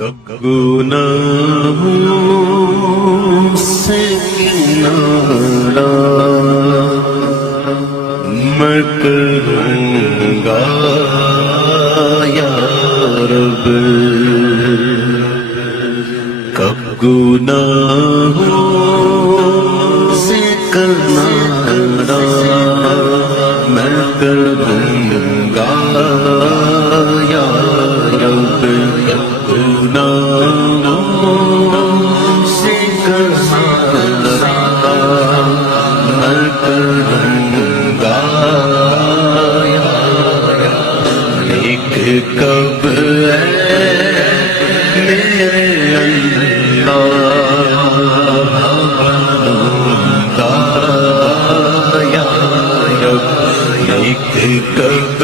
گناہوں سے کنارہ میں کروں گا یا رب، کب گناہوں سے کنارہ میں کروں گا یا رب، گناہوں سے کنارہ میں کروں گا یا رب، ایک کب میرے اللہ بنوں گا یا رب، ایک کب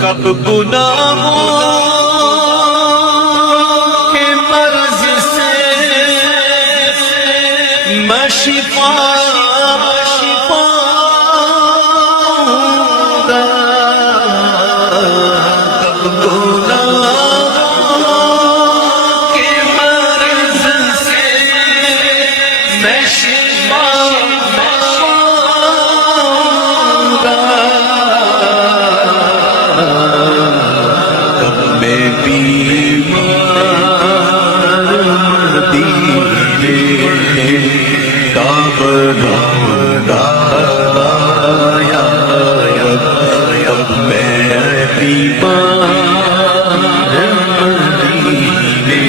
کب گناہوں کے مرض سے میں شفا پاؤں گا، کب گناہوں کے مرض سے میں شفا پاؤں گا، بیمار مدینے کا بنوں گا یا رب، اب میں بیمار مدینے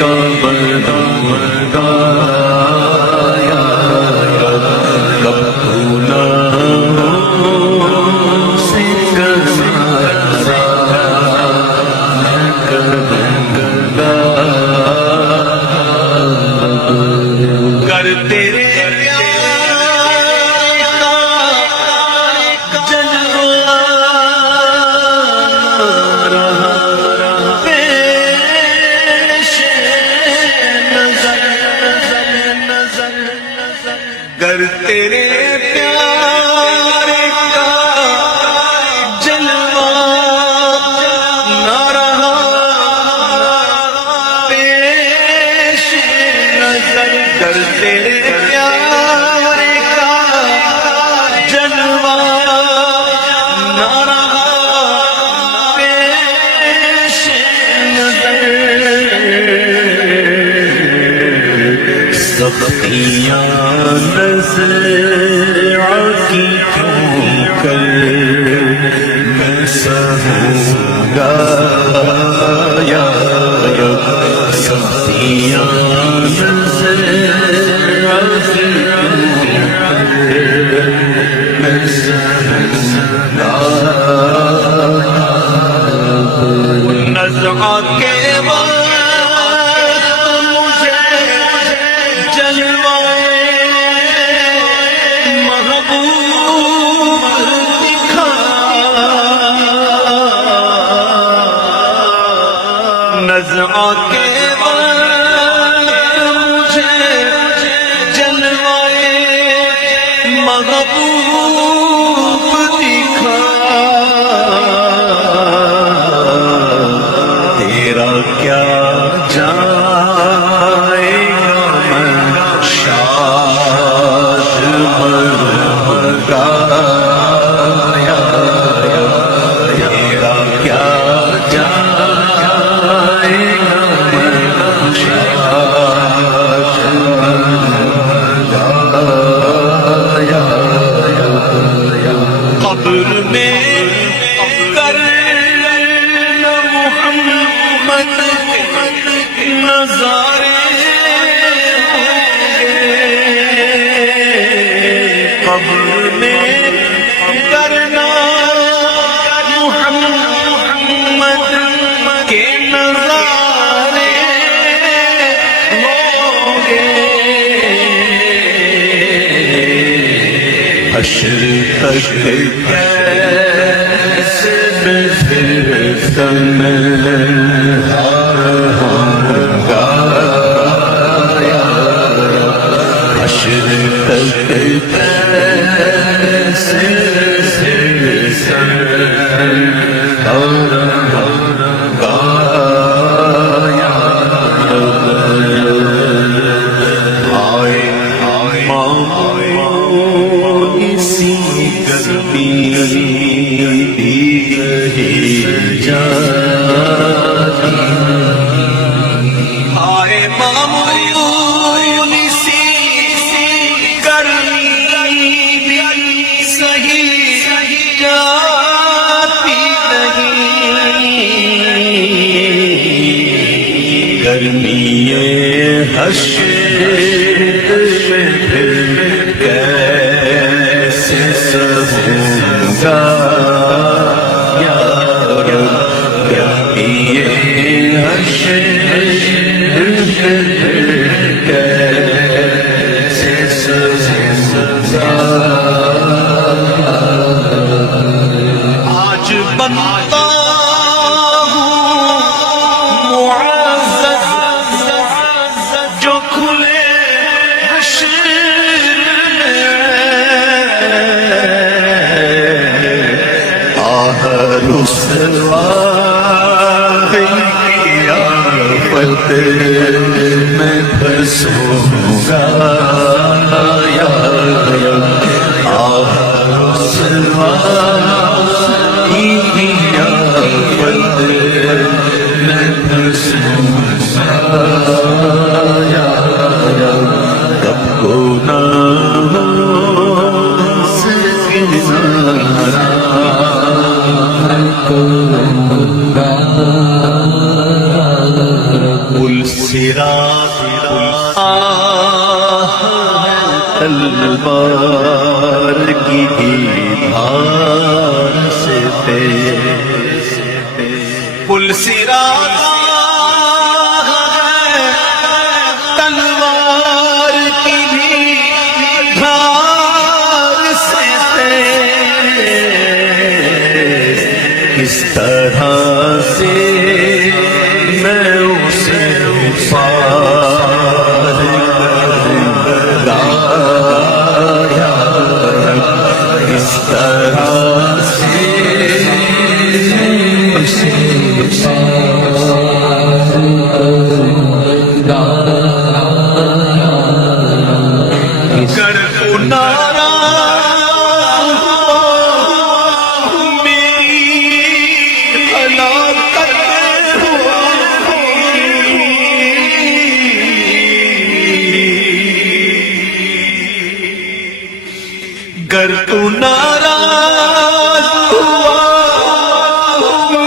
کا بنوں گا یا رب، کب گناہوں سے کنارہ گر تیرے پیار کا جلوہ رہا پیش نظر، گر تیرے پیار کا جلوہ نہ رہا پیش نظر، گر تیرے پیار کا جلوہ نہ رہا پیش نظر، سختیاں نظر کی کیوں کر میں سہوں گا یا رب، سختیاں نظر کی کیوں کر میں سہوں گا یا رب، نزعہ کے نزعہ کے وقت مجھے جلوائے محبوب دکھا، تیرا کیا جائے گا میں شاد مروں گا یا رب، تیرا کیا جائے قبر میں کر محمد نظارے قبر میں کرنا محمد کے نظارے ہوں گے، حشر تک کیسے میں پھر تنہا رہوں گا یا رب، حشر تک کیسے پھر تنہا رہوں گا یا رب۔ آئے مامون اسی گرمی بھی کہی جاتی، آئے مامون اسی گرمی بھی سہی جاتی نہیں، گرمی حشر میں پھر کیسے سہوں گا یا رب، گرمی حشر میں پھر کیسے سہوں گا۔ آج بنتا رسوائی کی آفت میں پھنسوں گا یا رب، آہ رسوائی کی آفت میں پھنسوں گا یا رب، کب گناہ سے کنارہ پل صراط تلوار کی دھار سے تیز، پل صراط تلوار کی دھار سے تیز، کس طرح سے میں اسے پار کروں گا یا رب، کس طرح سے اسے پار کروں گا۔ گر گر تو ناراض ہوا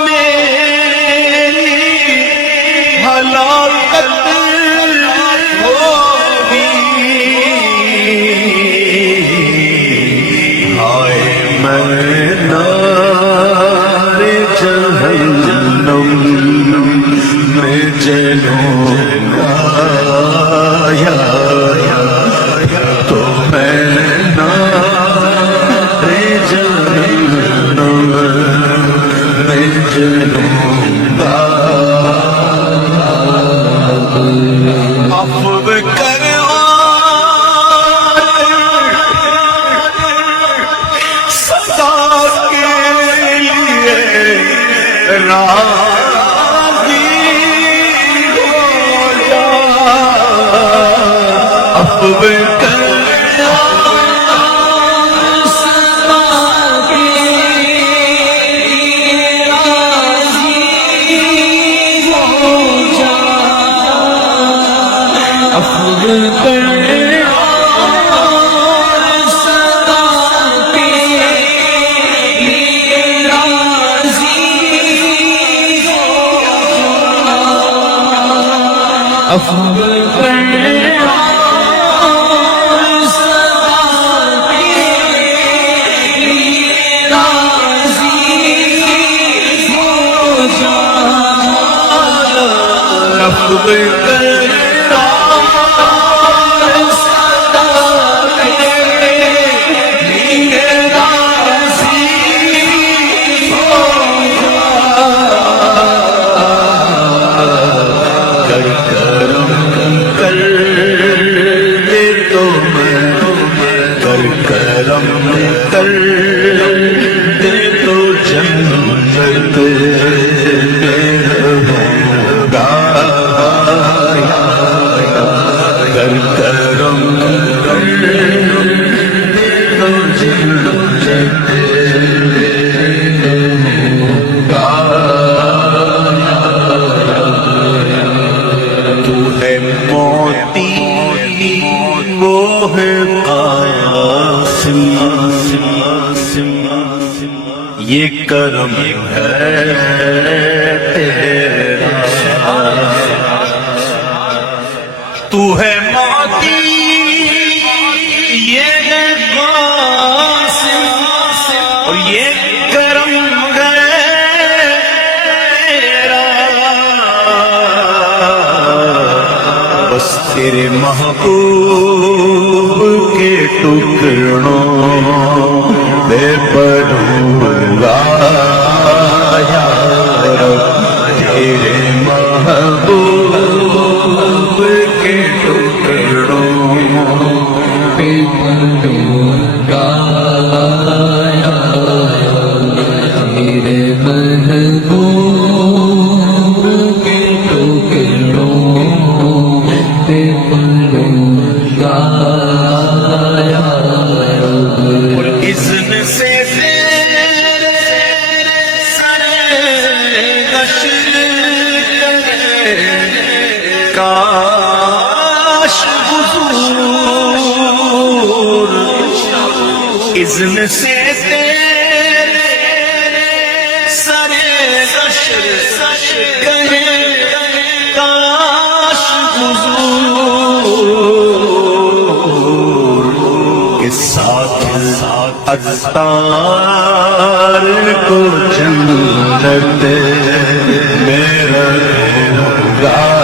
میری ہلاکت ہوگی، ہائے میں نار جہنم میں جلوں گا یا رب، تو میں عفو کر سزا کے لیے راضی ہو جا، عفو کر کرم کر دے تو جنت میں رہوں گا، اگر کرم کر دے تو جنت وہ ہے قاسم، یہ کرم ہے تیرا، تو ہے موتی یہ ہے قاسم، اور یہ کرم ہے تیرا، بس تیرے محبوب کے ٹکڑوں میں پڑھوں گا یا رب، تیرے محبوب کے ٹکڑوں میں پڑھوں گا یا رب، تیرے محبوب کے ٹکڑوں میں پڑھوں گا یا رب، اور اذن سے کاش حضور اذن سے تیرے سر حشر کہے، کاش حضور کے ساتھ اتار کو جنت میں رہوں گا۔